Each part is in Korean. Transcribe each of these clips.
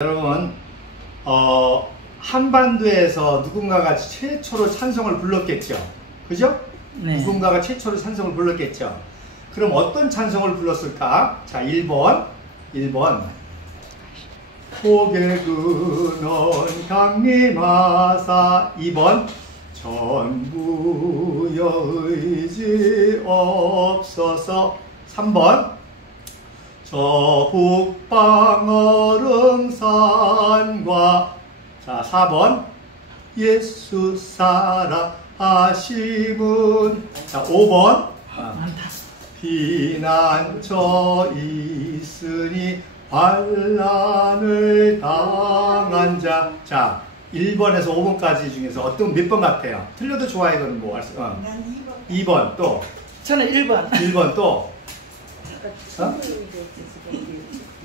여러분, 한반도에서 누군가가 최초로 찬송을 불렀겠죠? 그죠? 네. 누군가가 최초로 찬송을 불렀겠죠? 그럼 어떤 찬송을 불렀을까? 자, 1번. 고개 그는 강림하사. 2번. 전부여 의지 없어서. 3번. 저 북방 얼음산과. 자, 4번. 예수 살아하심은. 자, 5번. 피난처 있으니 환난을 당한 자. 자, 1번에서 5번까지 중에서 어떤 몇 번 같아요? 틀려도 좋아. 이건 뭐 알 수? 난 2번 또. 저는 1번. 1번 또.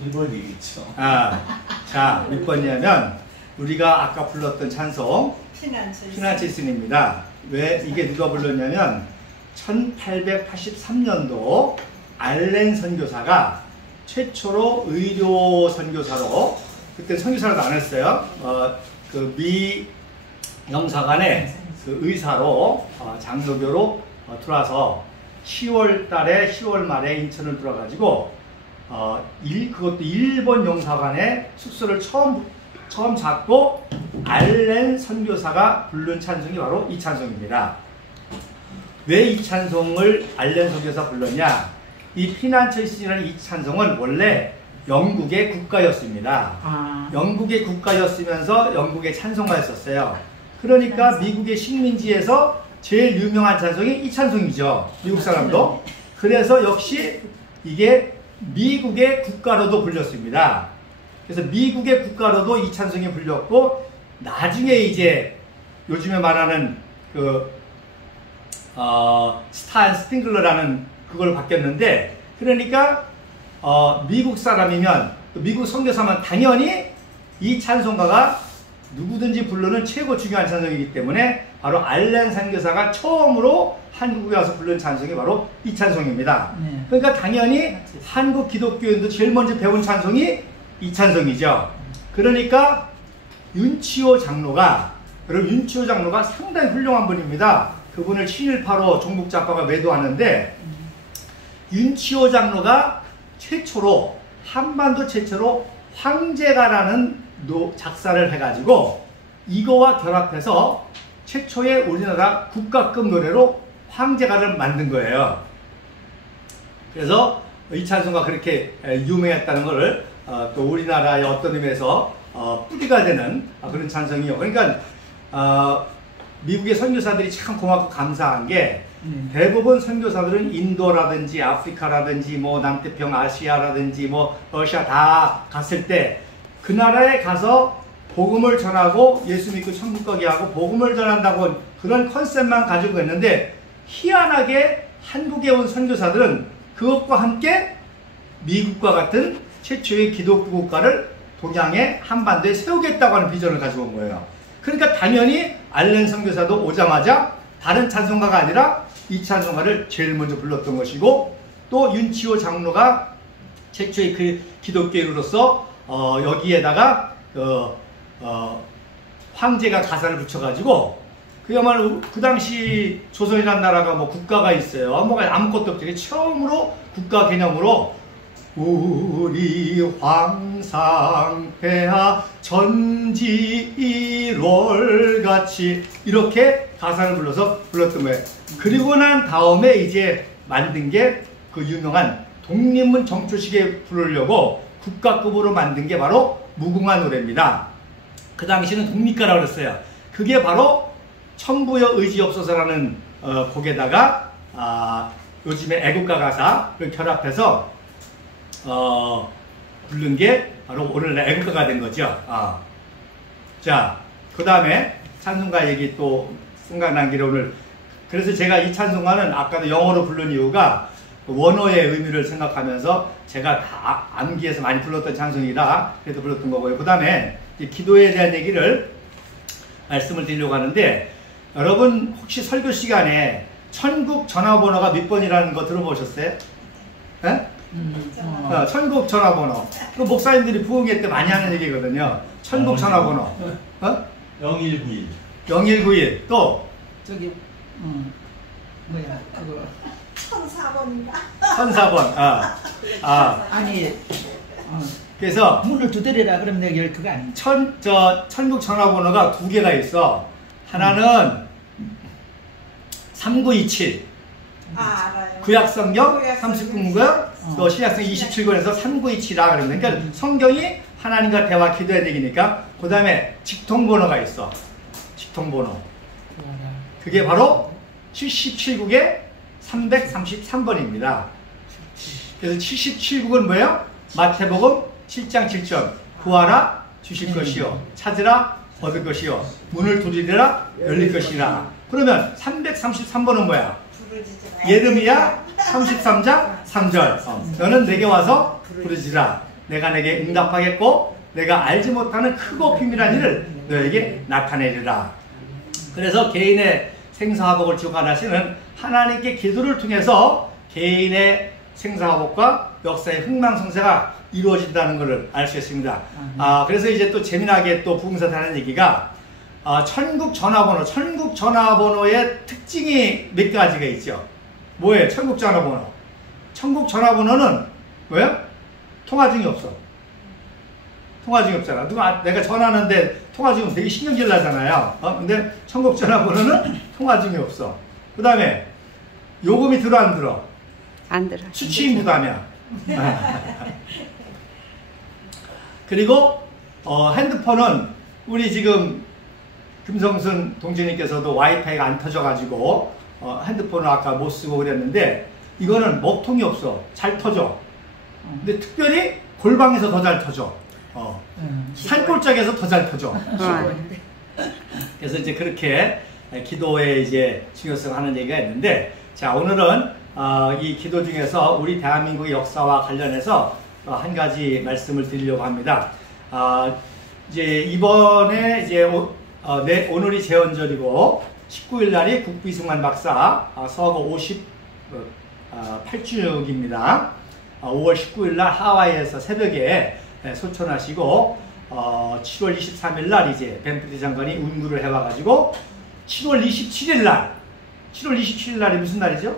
1번이겠죠. 자, 몇 번이냐면 우리가 아까 불렀던 찬송 피난처 있으니입니다. 왜 이게 누가 불렀냐면 1883년도 알렌 선교사가 최초로 의료 선교사로, 그때 선교사라도 안 했어요. 그 미 영사관의 그 의사로 장로교로 들어와서 10월 달에 10월 말에 인천을 들어가지고 그것도 일본 영사관의 숙소를 처음 잡고 알렌 선교사가 부른 찬송이 바로 이 찬송입니다. 왜 이 찬송을 알렌 선교사가 불렀냐? 이 피난처 있으니라는 이 찬송은 원래 영국의 국가였습니다. 영국의 국가였으면서 영국의 찬송가였었어요. 그러니까 미국의 식민지에서 제일 유명한 찬송이 이 찬송이죠. 미국 사람도. 그래서 역시 이게 미국의 국가로도 불렸습니다. 그래서 미국의 국가로도 이 찬송이 불렸고, 나중에 이제 요즘에 말하는 스타 앤 스팅글러라는 그걸 바뀌었는데, 그러니까 미국 사람이면, 미국 선교사면 당연히 이 찬송가가 누구든지 부르는 최고 중요한 찬송이기 때문에 바로 알렌 선교사가 처음으로 한국에 와서 부른 찬송이 바로 이 찬송입니다. 그러니까 당연히 한국 기독교인도 제일 먼저 배운 찬송이 이 찬송이죠. 그러니까 윤치호 장로가 상당히 훌륭한 분입니다. 그분을 친일파로 종북작가가 매도하는데, 윤치호 장로가 최초로, 한반도 최초로 황제가라는 작사를 해가지고 이거와 결합해서 최초의 우리나라 국가급 노래로 황제가를 만든 거예요. 그래서 이 찬송가 그렇게 유명했다는 것을 또 우리나라의 어떤 의미에서 뿌리가 되는 그런 찬송이요. 그러니까 미국의 선교사들이 참 고맙고 감사한 게, 대부분 선교사들은 인도라든지 아프리카라든지 뭐 남태평 아시아라든지 뭐 러시아 다 갔을 때 그 나라에 가서 복음을 전하고 예수 믿고 천국 가게 하고 복음을 전한다고 그런 컨셉만 가지고 있는데, 희한하게 한국에 온 선교사들은 그것과 함께 미국과 같은 최초의 기독교 국가를 동양의 한반도에 세우겠다고 하는 비전을 가지고 온 거예요. 그러니까 당연히 알렌 선교사도 오자마자 다른 찬송가가 아니라 이 찬송가를 제일 먼저 불렀던 것이고, 또 윤치호 장로가 최초의 그 기독교인으로서 여기에다가 황제가 가사를 붙여가지고, 그야말로 그 당시 조선이라는 나라가 뭐 국가가 있어요. 뭐가 아무것도 없죠. 처음으로 국가 개념으로 우리 황상폐하 전지일월같이 이렇게 가사를 불러서 불렀던 거예요. 그리고 난 다음에 이제 만든 게 그 유명한 독립문 정초식에 부르려고 국가급으로 만든 게 바로 무궁화 노래입니다. 그 당시는 독립가라고 그랬어요. 그게 바로 천부여 의지 없어서라는 곡에다가 요즘의 애국가 가사를 결합해서 부른 게 바로 오늘날 애국가가 된 거죠. 자, 그 다음에 찬송가 얘기 또 생각난 길에 오늘, 그래서 제가 이 찬송가는 아까도 영어로 부른 이유가 원어의 의미를 생각하면서 제가 다 암기해서 많이 불렀던 찬송이라 그래도 불렀던 거고요. 그 다음에 기도에 대한 얘기를 말씀을 드리려고 하는데, 여러분 혹시 설교 시간에 천국 전화번호가 몇 번이라는 거 들어보셨어요? 네? 천국 전화번호. 그 목사님들이 부흥회 때 많이 하는 얘기거든요. 천국 전화번호. 0191. 0191. 또 저기 뭐야 그거 1004번인가? 1004번. 아니 그래서 문을 두드리라 그러면 내가 열 그거 아니지. 천국 전화번호가 두 개가 있어. 하나는 3927. 알아요. 구약성경 구약 39권, 또 신약성경 27권에서 3927이라 그러면 그러니까 성경이 하나님과 대화 기도해야 되니까 그 다음에 직통번호가 있어. 직통번호. 그게 바로 77국의 333번입니다. 그래서 77국은 뭐예요? 마태복음 7장 7절. 구하라 주실 것이요. 찾으라 얻을 것이요. 문을 두드리라 열릴 것이라. 그러면 333번은 뭐야? 예레미야 33장 3절. 너는 내게 와서 부르지라. 내가 내게 응답하겠고 내가 알지 못하는 크고 비밀한 일을 너에게 나타내리라. 그래서 개인의 생사화복을 주관하시는 하나님께 기도를 통해서 개인의 생사화복과 역사의 흥망성쇠가 이루어진다는 것을 알 수 있습니다. 그래서 이제 또 재미나게 또 부흥사도 하는 얘기가 천국 전화번호의 특징이 몇 가지가 있죠. 뭐예요? 천국 전화번호. 천국 전화번호는 뭐예요? 통화 중이 없어. 통화 중이 없잖아. 내가 전화하는데 통화 중이 되게 신경질 나잖아요. 근데 천국 전화번호는 통화 중이 없어. 그 다음에 요금이 들어 안 들어? 안 들어. 수취인 부담이야. 그리고 핸드폰은 우리 지금 김성순 동지님께서도 와이파이가 안 터져가지고 핸드폰을 아까 못 쓰고 그랬는데 이거는 먹통이 없어. 잘 터져. 근데 특별히 골방에서 더 잘 터져. 산골짜기에서 더 잘 터져. 그래서 이제 그렇게 기도에 이제 중요성을 하는 얘기가 있는데, 자, 오늘은 이 기도 중에서 우리 대한민국의 역사와 관련해서 한 가지 말씀을 드리려고 합니다. 이제 이번에 이제 오늘이 제헌절이고 19일 날이 국비승만 박사 서거 58주기입니다. 5월 19일 날 하와이에서 새벽에 소천하시고 7월 23일 날 이제 벤프티 장관이 운구를 해와가지고 7월 27일 날이 무슨 날이죠?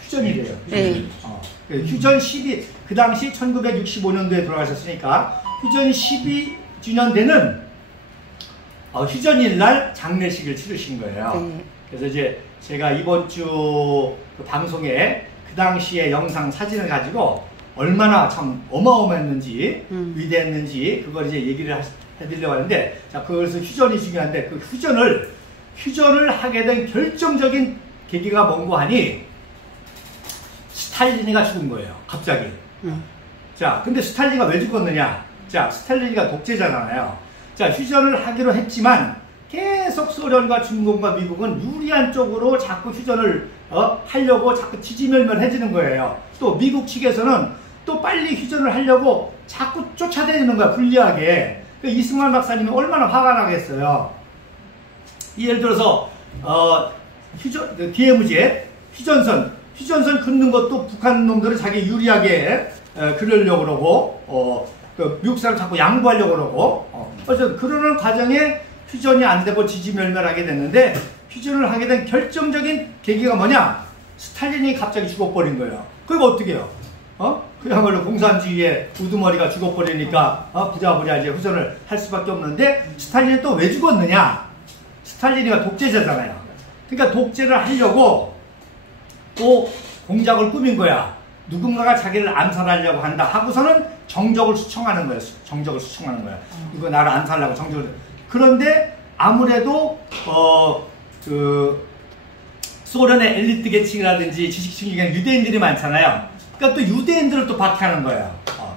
휴전이래요. 네. 휴전 12, 그 당시 1965년도에 돌아가셨으니까 휴전 12주년 되는 휴전일 날 장례식을 치르신 거예요. 네. 그래서 이제 제가 이번 주 그 방송에 그 당시의 영상 사진을 가지고 얼마나 참 어마어마했는지 위대했는지 그걸 이제 얘기를 해드리려고 하는데, 자, 그것은 휴전이 중요한데 그 휴전을 하게 된 결정적인 계기가 뭔고 하니 스탈린이가 죽은 거예요. 갑자기. 자, 근데 스탈린이가 왜 죽었느냐? 자, 스탈린이가 독재자잖아요. 자, 휴전을 하기로 했지만 계속 소련과 중국과 미국은 유리한 쪽으로 자꾸 휴전을 하려고 자꾸 지지멸멸해지는 거예요. 또 미국 측에서는 또 빨리 휴전을 하려고 자꾸 쫓아다니는 거야, 불리하게. 이승만 박사님이 얼마나 화가 나겠어요. 예를 들어서 DMZ 휴전선 긋는 것도 북한 놈들은 자기 유리하게 그러려고 그러고 미국 사람 자꾸 양보하려고 그러고 어쨌든 그러는 과정에 휴전이 안 되고 지지멸멸하게 됐는데, 휴전을 하게 된 결정적인 계기가 뭐냐? 스탈린이 갑자기 죽어버린 거예요. 그리고 어떻게 해요? 그야말로 공산주의의 우두머리가 죽어버리니까 부랴부랴 이제 휴전을 할 수밖에 없는데, 스탈린이 또 왜 죽었느냐? 스탈린이가 독재자잖아요. 그러니까 독재를 하려고 또 공작을 꾸민 거야. 누군가가 자기를 암살하려고 한다 하고서는 정적을 수청하는 거야. 정적을 수청하는 거야. 이거 나를 암살하려고 정적을. 그런데 아무래도 소련의 엘리트 계층이라든지 지식층 중에 유대인들이 많잖아요. 그러니까 또 유대인들을 또 박해하는 거예요.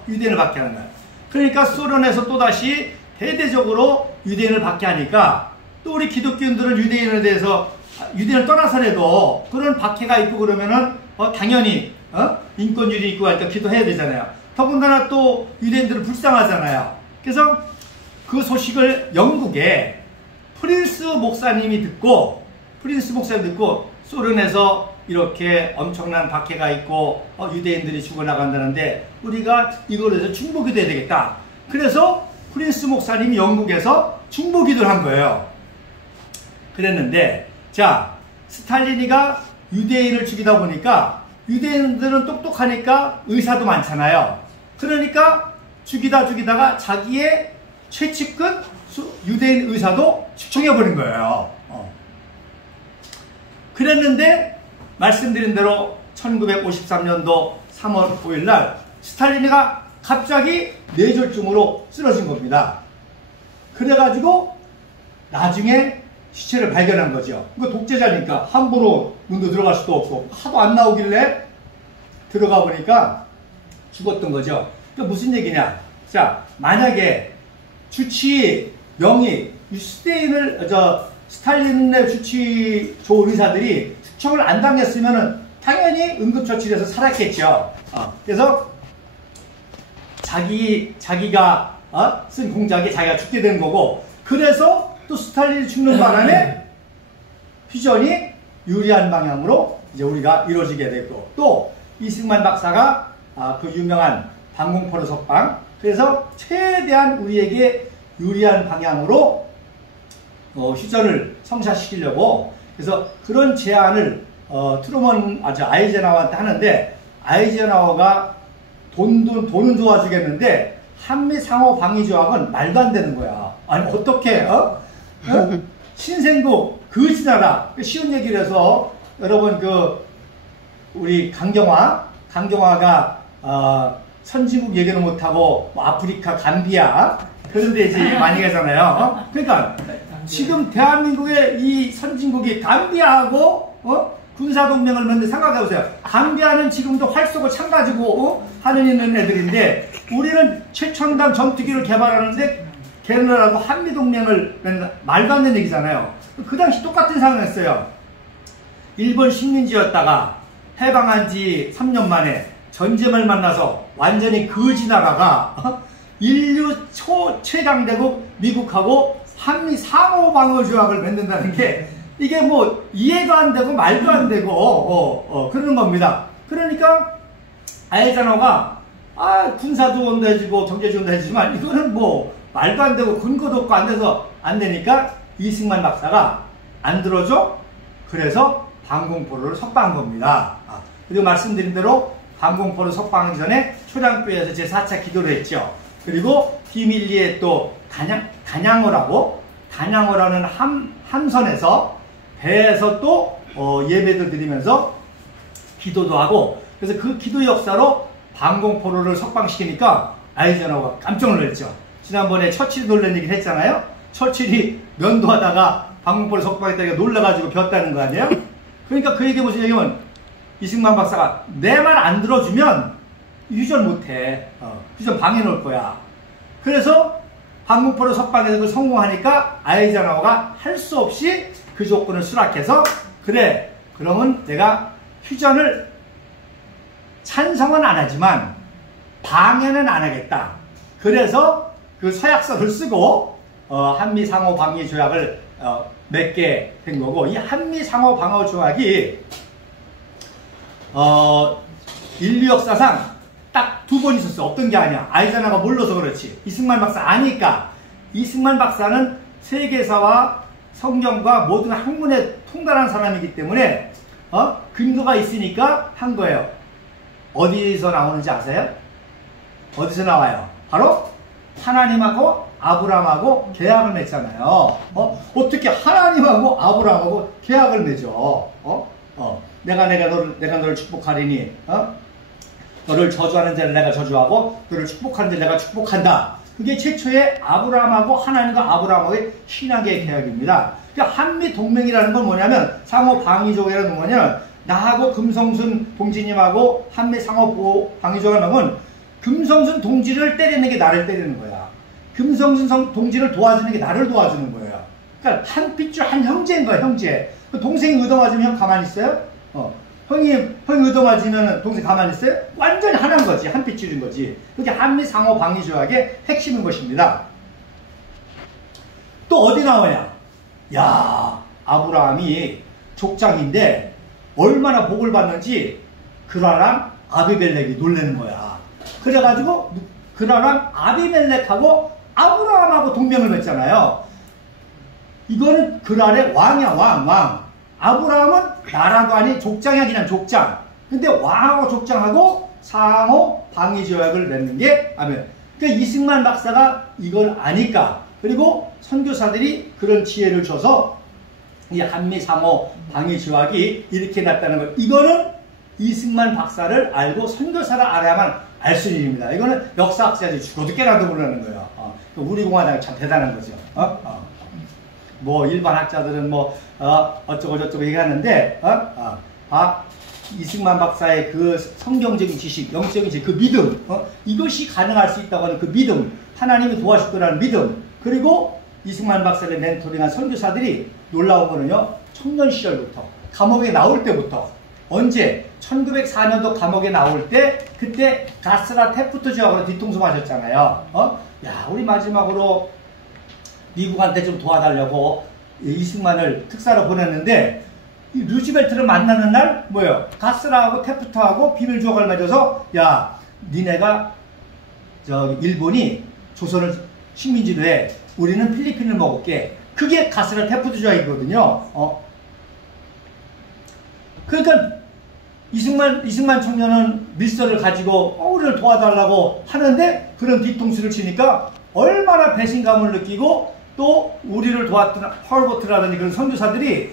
유대인을 박해하는 거예요. 그러니까 소련에서 또다시 대대적으로 유대인을 박해하니까 또 우리 기독교인들은 유대인에 대해서 유대인을 떠나서라도 그런 박해가 있고 그러면은 당연히 인권유리 있고 하니까 기도해야 되잖아요. 더군다나 또 유대인들은 불쌍하잖아요. 그래서 그 소식을 영국의 프린스 목사님이 듣고 소련에서 이렇게 엄청난 박해가 있고 유대인들이 죽어나간다는데 우리가 이걸로 해서 중보기도 해야 되겠다. 그래서 프린스 목사님이 영국에서 중보기도를 한 거예요. 그랬는데 자, 스탈린이가 유대인을 죽이다 보니까 유대인들은 똑똑하니까 의사도 많잖아요. 그러니까 죽이다가 자기의 최측근 유대인 의사도 추청해버린 거예요. 그랬는데 말씀드린 대로 1953년도 3월 5일 날 스탈린이가 갑자기 뇌졸중으로 쓰러진 겁니다. 그래가지고 나중에 시체를 발견한 거죠. 이거 독재자니까 함부로 문도 들어갈 수도 없고 하도 안 나오길래 들어가 보니까 죽었던 거죠. 그러니까 무슨 얘기냐? 자, 만약에 주치 명의 스탈린의 주치 조 의사들이 추청을 안 당했으면은 당연히 응급처치해서 살았겠죠. 그래서 자기가 쓴 공작에 자기가 죽게 된 거고, 그래서 또 스탈린이 죽는 바람에 휴전이 유리한 방향으로 이제 우리가 이루어지게 됐고, 또 이승만 박사가 그 유명한 방공포로 석방, 그래서 최대한 우리에게 유리한 방향으로 휴전을 성사시키려고, 그래서 그런 제안을 아이젠하워한테 하는데, 아이젠하워가 돈은 도와주겠는데 한미 상호 방위 조약은 말도 안 되는 거야. 아니 어떻게 신생국 거지나라, 쉬운 얘기를 해서 여러분 우리 강경화가 선진국 얘기는 못하고 아프리카 감비아 그런 데 이제 많이 가잖아요. 그러니까 지금 대한민국의 이 선진국이 감비아하고 군사동맹을 맺는데 생각해보세요. 감비아는 지금도 활쏘고 창 가지고 하는 있는 애들인데, 우리는 최첨단 전투기를 개발하는데 걔네들하고 한미동맹을 맺는, 말도 안 되는 얘기잖아요. 그 당시 똑같은 상황이었어요. 일본 식민지였다가 해방한 지 3년 만에 전쟁을 만나서 완전히 거지 나라가 인류 최강대국 미국하고 한미 상호 방어 조약을 맺는다는 게 이게 뭐 이해도 안 되고 말도 안 되고 그러는 겁니다. 그러니까 아이젠하워가 군사 지원도 해주고 경제 지원도 해주지만 이거는 뭐 말도 안 되고 근거도 없고 안 돼서 안 되니까 이승만 박사가 안 들어줘. 그래서 방공포로를 석방한 겁니다. 그리고 말씀드린 대로 방공포로 석방하기 전에 초량교회에서 제4차 기도를 했죠. 그리고 비밀리에 또 단양어라는 함선에서 배에서 또 예배를 드리면서 기도도 하고, 그래서 그 기도 역사로 방공포로를 석방시키니까 아이젠하워가 깜짝 놀랐죠. 지난번에 처칠이 놀란 얘기를 했잖아요. 처칠이 면도하다가 방공포를 석방했다니까 놀라가지고 벼었다는 거 아니에요? 그러니까 그 얘기 무슨 얘기면, 이승만 박사가 내 말 안 들어주면 휴전 못해. 휴전 방해 놓을 거야. 그래서 방공포를 석방해서 그걸 성공하니까 아이젠하워가 할 수 없이 그 조건을 수락해서, 그래 그러면 내가 휴전을 찬성은 안 하지만 방해는 안 하겠다. 그래서 그 서약서를 쓰고 한미 상호 방위 조약을 맺게 된 거고, 이 한미 상호 방어 조약이 인류 역사상 딱 2번 있었어. 없던 게 아니야. 아이젠하워가 몰라서 그렇지. 이승만 박사 아니까. 이승만 박사는 세계사와 성경과 모든 학문에 통달한 사람이기 때문에 근거가 있으니까 한 거예요. 어디서 나오는지 아세요? 어디서 나와요? 바로 하나님하고 아브라함하고 계약을 맺잖아요. 어떻게 하나님하고 아브라함하고 계약을 맺어? 내가 너를 축복하리니 너를 저주하는 자를 내가 저주하고 너를 축복하는 자를 내가 축복한다. 그게 최초의 아브라함하고 하나님과 아브라함하고의 신학의 계약입니다. 그러니까 한미 동맹이라는 건 뭐냐면, 상호 방위 조약이라는 건 뭐냐면, 나하고 금성순 동지님하고 한미 상호 방위 조약을 하면 금성순 동지를 때리는 게 나를 때리는 거야. 금성순 동지를 도와주는 게 나를 도와주는 거예요. 그러니까 한 핏줄 한 형제인 거야, 형제. 동생이 얻어맞으면 형 가만히 있어요? 형이 얻어맞으면 동생 가만히 있어요? 완전히 하나인 거지. 한 핏줄인 거지. 그게 한미 상호 방위 조약의 핵심인 것입니다. 또 어디 나오냐? 야, 아브라함이 족장인데 얼마나 복을 받는지 그라랑 아비멜렉이 놀라는 거야. 그래가지고 그라랑 아비멜렉하고 아브라함하고 동맹을 맺잖아요. 이거는 그랄의 왕이야, 왕. 아브라함은 나라도 아닌 족장이야, 그냥 족장. 근데 왕하고 족장하고 상호 방위 조약을 맺는 게 아멘. 그러니까 이승만 박사가 이걸 아니까, 그리고 선교사들이 그런 지혜를 줘서 이 한미 상호 방위 조약이 이렇게 났다는 것. 이거는 이승만 박사를 알고 선교사를 알아야만 알 수 있는 일입니다. 이거는 역사학자들이 죽어도 깨라도 모르는 거예요. 우리 공화당이 참 대단한 거죠. 뭐 일반 학자들은 뭐 어쩌고 저쩌고 얘기하는데 이승만 박사의 그 성경적인 지식, 영적인 지식, 그 믿음, 이것이 가능할 수 있다고 하는 그 믿음, 하나님이 도와줄 거라는 믿음, 그리고 이승만 박사를 멘토링한 선교사들이 놀라운 거는요, 청년 시절부터 감옥에 나올 때부터, 언제 1904년도 감옥에 나올 때 그때 가스라 테프트 조약으로 뒤통수 맞았잖아요. 야, 우리 마지막으로 미국한테 좀 도와달라고 이승만을 특사로 보냈는데, 루즈벨트를 만나는 날 뭐예요? 가스라하고 테프트하고 비밀 조약을 맺어서, 야, 니네가 일본이 조선을 식민지로 해, 우리는 필리핀을 먹을게. 그게 가스라 테프트 조약이거든요. 그러니까 이승만 청년은 밀서를 가지고 우리를 도와달라고 하는데, 그런 뒤통수를 치니까 얼마나 배신감을 느끼고, 또 우리를 도왔던 헐버트라든지 그런 선교사들이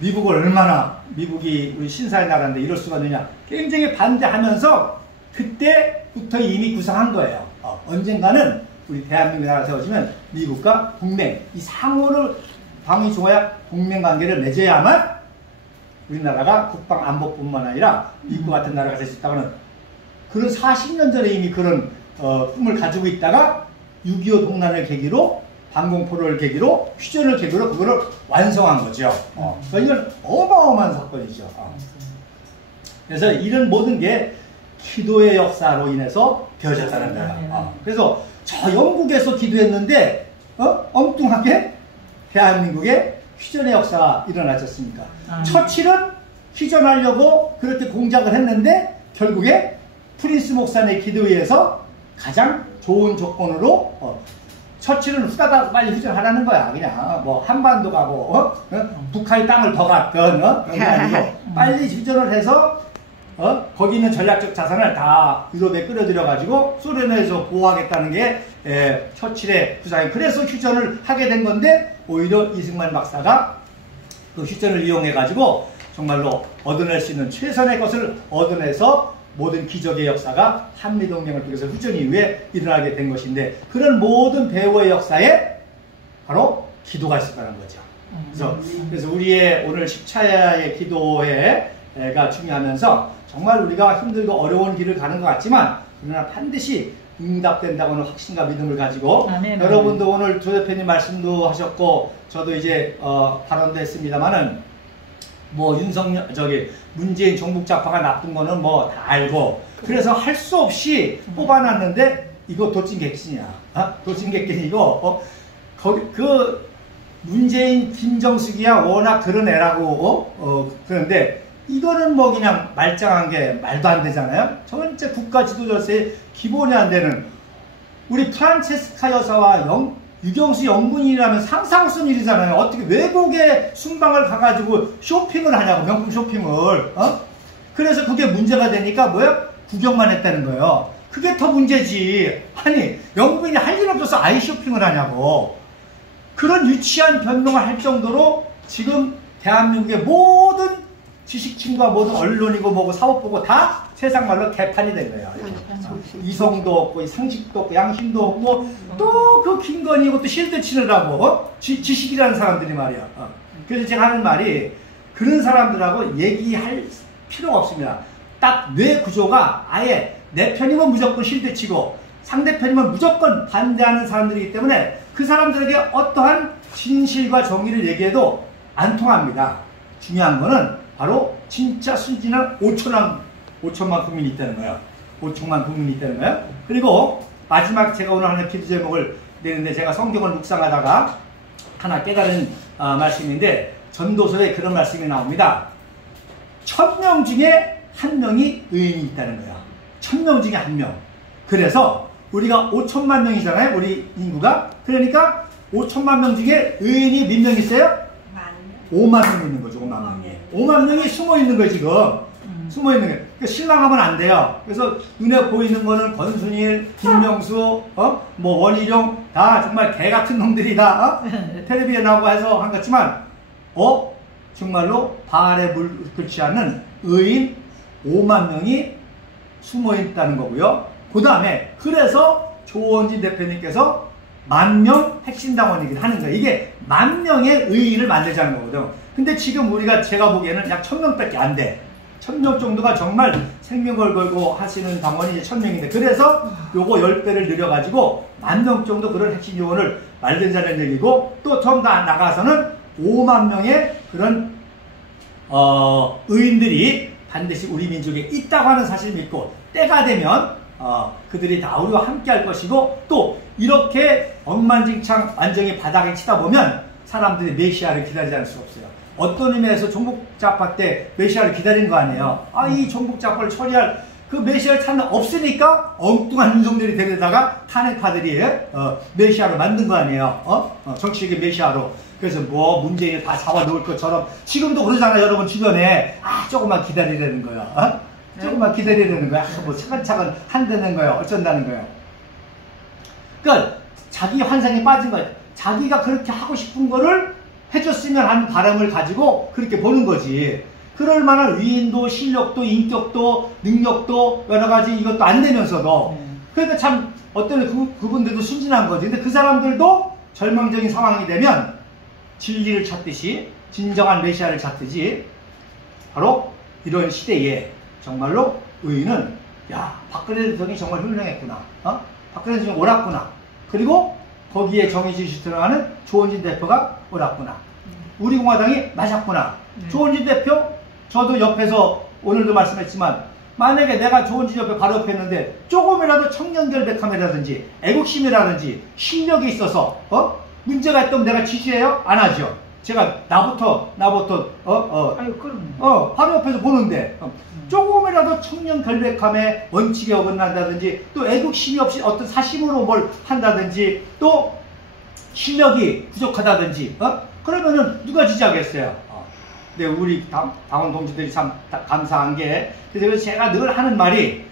미국을 얼마나, 미국이 우리 신사의 나라인데 이럴 수가 있느냐 굉장히 반대하면서 그때부터 이미 구상한 거예요. 언젠가는 우리 대한민국 나라 세워지면 미국과 동맹, 이 상호를 방위 조약 동맹 관계를 맺어야만 우리나라가 국방 안보뿐만 아니라 미국 같은 나라가 될 수 있다고는, 그런 40년 전에 이미 그런 꿈을 가지고 있다가 6.25 동란을 계기로, 방공포를 계기로, 휴전을 계기로 그거를 완성한 거죠. 그러니까 이건 어마어마한 사건이죠. 그래서 이런 모든 게 기도의 역사로 인해서 되어졌다는 거예요. 그래서 저 영국에서 기도했는데 엉뚱하게 대한민국에 휴전의 역사가 일어나지 않습니까? 처칠은 휴전하려고 그렇게 공작을 했는데 결국에 프린스 목사님의 기도에 의해서 가장 좋은 조건으로 처칠은 후다닥 빨리 휴전하라는 거야. 그냥 뭐 한반도 가고 북한이 땅을 더 갔던 그런 게 아니고 빨리 휴전을 해서 거기 있는 전략적 자산을 다 유럽에 끌어들여 가지고 소련에서 보호하겠다는 게 처칠의 구상이. 그래서 휴전을 하게 된 건데, 오히려 이승만 박사가 그 휴전을 이용해 가지고 정말로 얻어낼 수 있는 최선의 것을 얻어내서 모든 기적의 역사가 한미동맹을 통해서 휴전 이후에 일어나게 된 것인데, 그런 모든 배후의 역사에 바로 기도가 있었다는 거죠. 그래서 우리의 오늘 십차야의 기도회가 중요하면서, 정말 우리가 힘들고 어려운 길을 가는 것 같지만 그러나 반드시 응답된다고는 확신과 믿음을 가지고, 여러분도 오늘 조 대표님 말씀도 하셨고 저도 이제 발언도 했습니다만은, 뭐 문재인 정북 좌파가 나쁜 거는 뭐 다 알고, 그래서 할 수 없이 뽑아놨는데 이거 도찐객진이야. 도찐객진이고, 문재인 김정숙이야 워낙 그런 애라고 그런데, 이거는 뭐 그냥 말짱한 게 말도 안 되잖아요. 전체 국가 지도자세의 기본이 안 되는, 우리 프란체스카 여사와 유경수 영분이라면 상상 없는 일이잖아요. 어떻게 외국에 순방을 가가지고 쇼핑을 하냐고, 명품 쇼핑을. 그래서 그게 문제가 되니까 뭐야? 구경만 했다는 거예요. 그게 더 문제지. 아니, 영분이 할 일 없어서 아이 쇼핑을 하냐고. 그런 유치한 변명을 할 정도로 지금 대한민국의 모든 지식층과 모든 언론이고 뭐고 사법부고 다 세상 말로 개판이 된 거예요. 이성도 없고 상식도 없고 양심도 없고 또 그 김건희고 또 실드 치느라고 지식이라는 사람들이 말이야. 그래서 제가 하는 말이, 그런 사람들하고 얘기할 필요가 없습니다. 딱 뇌 구조가 아예 내 편이면 무조건 실드 치고 상대편이면 무조건 반대하는 사람들이기 때문에 그 사람들에게 어떠한 진실과 정의를 얘기해도 안 통합니다. 중요한 거는 바로 진짜 순진한 5천만 국민이 있다는 거예요. 5천만 국민이 있다는 거예요. 그리고 마지막 제가 오늘 하는 기도 제목을 내는데, 제가 성경을 묵상하다가 하나 깨달은 말씀인데, 전도서에 그런 말씀이 나옵니다. 1000명 중에 1명이 의인이 있다는 거야. 1000명 중에 1명. 그래서 우리가 5천만 명이잖아요. 우리 인구가. 그러니까 5천만 명 중에 의인이 몇 명 있어요? 5만 명 있는 거죠. 5만 명이. 5만 명이 숨어 있는 거예요, 지금. 숨어 있는 거예요. 그러니까 실망하면 안 돼요. 그래서 눈에 보이는 거는 권순일, 김명수, 뭐 원희룡 다 정말 개 같은 놈들이다. 텔레비에 나오고 해서 한 것지만, 정말로 발에 물 끓지 않는 의인 5만 명이 숨어 있다는 거고요. 그 다음에 그래서 조원진 대표님께서 10,000명 핵심당원이긴 하는 거예요. 이게 10,000명의 의인을 만들자는 거거든. 근데 지금 우리가 제가 보기에는 약 1,000명밖에 안 돼. 1,000명 정도가 정말 생명을 걸고 하시는 당원이 이제 1,000명인데, 그래서 요거 10배를 늘려가지고 10,000명 정도 그런 핵심 요원을 만들자는 얘기고, 또 좀 더 나가서는 5만 명의 그런 의인들이 반드시 우리 민족에 있다고 하는 사실을 믿고, 때가 되면 그들이 다 우리와 함께 할 것이고, 또 이렇게 엉망진창 완전히 바닥에 치다 보면 사람들이 메시아를 기다리지 않을 수 없어요. 어떤 의미에서 종북자파 때 메시아를 기다린 거 아니에요. 이 종북자파를 처리할 그 메시아를 찾는 없으니까 엉뚱한 인종들이 데려다가 탄핵파들이 메시아로 만든 거 아니에요. 정치적인 메시아로. 그래서 뭐 문재인을 다 잡아놓을 것처럼 지금도 그러잖아요. 여러분 주변에 조금만 기다리라는 거야. 조금만 기다리라는 거야. 뭐 차근차근 한다는 거예요. 어쩐다는 거예요. 그러니까 자기 환상에 빠진 거예요. 자기가 그렇게 하고 싶은 거를 해줬으면 하는 바람을 가지고 그렇게 보는 거지. 그럴 만한 위인도 실력도 인격도 능력도 여러 가지 이것도 안 되면서도 그러니까 참 어떤 그분들도 순진한 거지. 근데 그 사람들도 절망적인 상황이 되면 진리를 찾듯이 진정한 메시아를 찾듯이 바로 이런 시대에 정말로 의인은 박근혜 대통령이 정말 훌륭했구나. 박근혜 대통령이 옳았구나. 그리고 거기에 정의지시 들어가는 조원진 대표가 옳았구나. 우리 공화당이 맞았구나. 조원진 대표, 저도 옆에서 오늘도 말씀했지만 만약에 내가 조원진 옆에 바로 옆에 있는데 조금이라도 청년결백함이라든지 애국심이라든지 실력이 있어서 문제가 있다면 내가 지지해요? 안 하죠. 제가 나부터 바로 옆에서 보는데 조금이라도 청년결백함에 원칙에 어긋난다든지 또 애국심이 없이 어떤 사심으로 뭘 한다든지 또 실력이 부족하다든지 그러면은 누가 지지하겠어요? 근데 우리 당원 동지들이 참 감사한 게, 그래서 제가 늘 하는 말이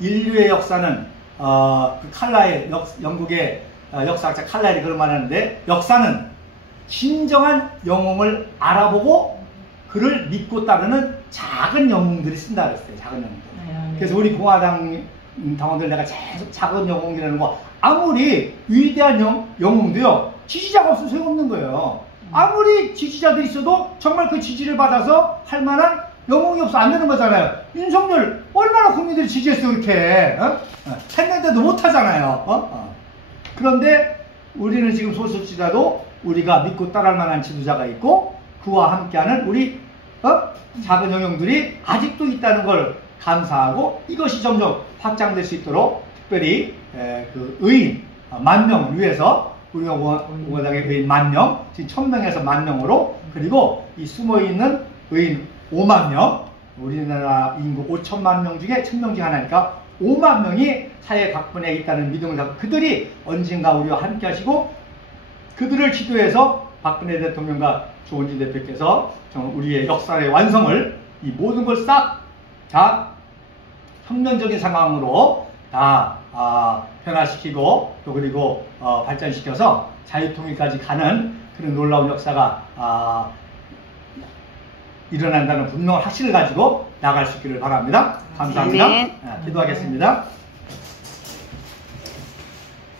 인류의 역사는 그 칼라의 영국의 역사학자 칼라일이 그런 말 하는데, 역사는 진정한 영웅을 알아보고 그를 믿고 따르는 작은 영웅들이 쓴다 그랬어요. 작은 영웅들. 그래서 우리 공화당 당원들 내가 계속 작은 영웅이라는 거, 아무리 위대한 영웅도요 지지자가 없으면 소용없는 거예요. 아무리 지지자들이 있어도 정말 그 지지를 받아서 할 만한 영웅이 없어 안 되는 거잖아요. 윤석열 얼마나 국민들이 지지했어 이렇게 했는데도 못하잖아요. 그런데 우리는 지금 소수지라도 우리가 믿고 따라할 만한 지도자가 있고 그와 함께하는 우리 작은 영웅들이 아직도 있다는 걸 감사하고, 이것이 점점 확장될 수 있도록 특별히 그 의인 10,000명을 위해서 우리가 공화당의 의인 10,000명, 지금 1,000명에서 10,000명으로, 그리고 이 숨어있는 의인 5만 명, 우리나라 인구 5천만 명 중에 1,000명 중에 하나니까 5만 명이 사회 각본에 있다는 믿음을 갖고 그들이 언젠가 우리와 함께 하시고 그들을 지도해서 박근혜 대통령과 조원진 대표께서 정말 우리의 역사의 완성을, 이 모든 걸 싹 다 혁명적인 상황으로 다 변화시키고 또 그리고 발전시켜서 자유통일까지 가는 그런 놀라운 역사가 일어난다는 분명한 확신을 가지고 나갈 수 있기를 바랍니다. 감사합니다. 기도하겠습니다.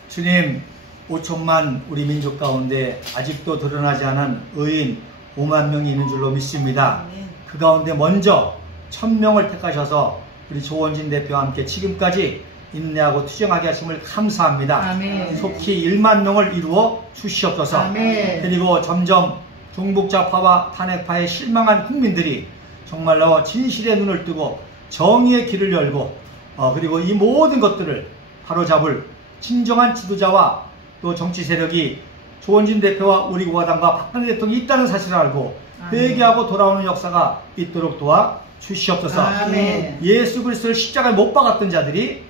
주님, 5천만 우리 민족 가운데 아직도 드러나지 않은 의인 5만 명이 있는 줄로 믿습니다. 그 가운데 먼저 1,000명을 택하셔서 우리 조원진 대표와 함께 지금까지 인내하고 투쟁하게 하심을 감사합니다. 아멘. 속히 1만 명을 이루어 주시옵소서. 아멘. 그리고 점점 종북좌파와 탄핵파에 실망한 국민들이 정말로 진실의 눈을 뜨고 정의의 길을 열고 그리고 이 모든 것들을 바로잡을 진정한 지도자와 또 정치 세력이 조원진 대표와 우리 공화당과 박근혜 대통령이 있다는 사실을 알고 회개하고 돌아오는 역사가 있도록 도와 주시옵소서. 아멘. 예수 그리스도를 십자가에 못 박았던 자들이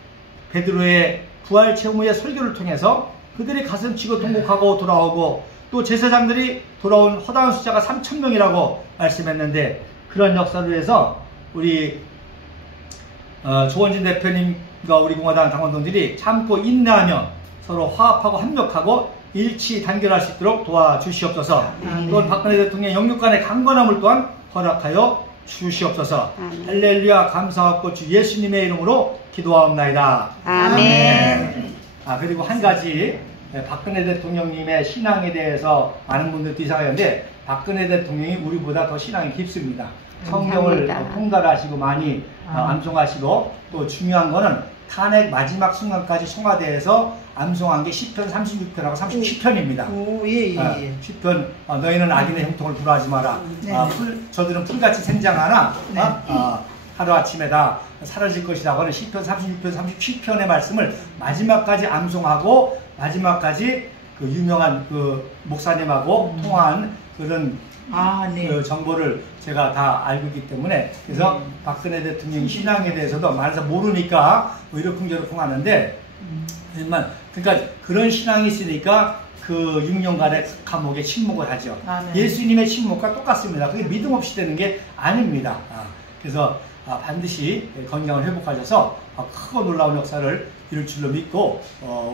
베드로의 부활 체험 후의 설교를 통해서 그들이 가슴 치고 통곡하고 돌아오고, 또 제사장들이 돌아온 허다한 숫자가 3,000명이라고 말씀했는데, 그런 역사를 위해서 우리 조원진 대표님과 우리 공화당 당원들이 참고 인내하며 서로 화합하고 협력하고 일치 단결할 수 있도록 도와주시옵소서. 또한 박근혜 대통령의 영육간의 강건함을 또한 허락하여 주시옵소서. 할렐루야. 감사하고 주 예수님의 이름으로 기도하옵나이다. 아멘. 그리고 한 가지, 박근혜 대통령님의 신앙에 대해서 많은 분들도 이상하는데, 박근혜 대통령이 우리보다 더 신앙이 깊습니다. 성경을 감사합니다. 통달하시고 많이 암송하시고, 또 중요한 거는 탄핵 마지막 순간까지 청와대에서 암송한 게 시편 36편하고 37편입니다. 오, 예, 예, 예. 시편 너희는 악인의 형통을 불허하지 마라. 네. 저들은 풀같이 생장하나 네. 하루아침에 다 사라질 것이라고 하는 시편 36편 37편의 말씀을 마지막까지 암송하고, 마지막까지 그 유명한 그 목사님하고 통화한 그런 네. 그 정보를 제가 다 알고 있기 때문에, 그래서 박근혜 대통령 신앙에 대해서도 많은 사람 모르니까 뭐 이러쿵저러쿵 하는데, 그러니까 그런 신앙이 있으니까 그 6년간의 감옥에 침묵을 하죠. 아멘. 예수님의 침묵과 똑같습니다. 그게 믿음 없이 되는 게 아닙니다. 그래서 반드시 건강을 회복하셔서 크고 놀라운 역사를 이룰 줄로 믿고,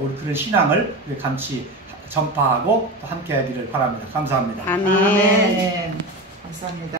우리 그런 신앙을 감치 전파하고 또 함께 하기를 바랍니다. 감사합니다. 아멘. 아멘. 감사합니다.